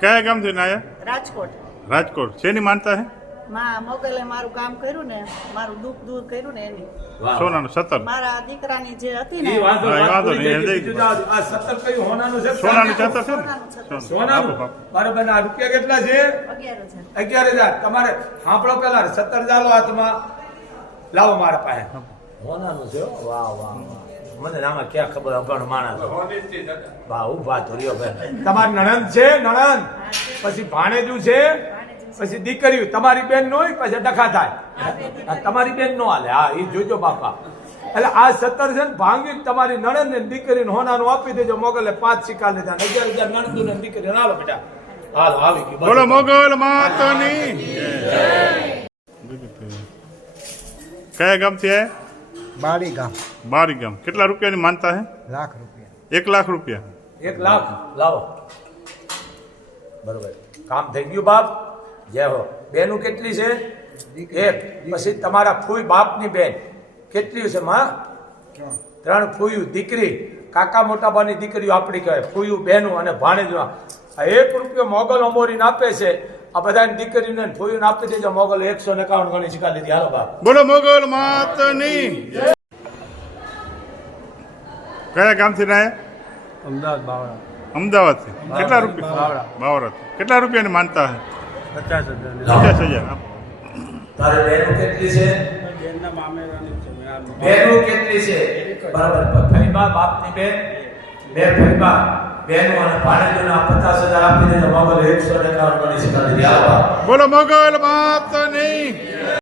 કયા ગામથી ને રાજકોટ. રાજકોટ. શેની માનતા હે? માં મોગલે મારું કામ કર્યું ને મારું દુઃખ દૂર કર્યું ને એની. સોનાનું સત્તર મારા દીકરાની જે હતી ને વાંધો નહીં, આ- સત્તર કયું હોનાનું છે? સોનાનું સત્તર છે ને? સોનાનું. બરાબર આ રૂપિયા કેટલા છે? અગિયાર હજાર. અગિયાર હજાર. તમારે સાંભળો પેલા સત્તર ચાલો હાથમાં. લાવો મારા પાસે. હોનાનું છે વાહ વાહ વાહ. મને આમાં ક્યાં ખબર? અગણ માણસ. વાહ ઊભા તો રહ્યો ભાઈ. તમારી નણંદ છે નણંદ? પછી ભાણેજું છે પછી દીકરીઓ. તમારી બેન નો પછી ડખા થાય. આ તમારી બેન નો હાલે. હા એ જોજો બાપા. એટલે આ સત્તર છે ને ભાંગી તમારી નણંદ ને દીકરીને હોનાનું આપી દેજો મોગલે પાંચ લીધા ને અગિયાર હજાર નણંદ ને દીકરી હાલો બેટા. હાલ આવી ગયું. બોલો મોગલ માતાની. કયા ગામથી આયા? બાળી ગામ બારી ગામ કેટલા રૂપિયાની માનતા હે? લાખ રૂપિયા. એક લાખ રૂપિયા. એક લાખ. લાવો. બરોબર. કામ થઈ ગયું બાપ? જય હો. બેનું કેટલી છે? એક. પછી તમારા ફૂઈ બાપની બેન. કેટલી છે માં? ત્રણ. ફૂયું. દીકરી. કાકા મોટાબાની દીકરીઓ આપણી કહેવાય. ફૂયું બહેનું અને ભાણેજમાં આ એક રૂપિયો મોગલ અમોરીને આપે છે. આ બધાની દીકરીને ને ફૂયુંને આપી દેજો. મોગલ એકસો ને એકાવન ગણી શીખા લીધી. હાલો બાપ. બોલો મોગલ માતાની કયા ગામથી ને? અમદાવાદ બાવળા. અમદાવાદથી. કેટલા રૂપિયા? બાવરા કેટલા રૂપિયાની માનતા હે? પચાસ હજાર પચાસ હજાર તારે બહેનું કેટલી છે? બેનના મામેરાની છે બહેનું કેટલી છે? બરાબર. ફઈબા બાપની બેન. બે ફઈબા બહેનો અને ભાણેજોને પચાસ હજાર આપી દેજો મોગલ એકસો ને લીધી હાલો બાપ બોલો મોગલ માતાની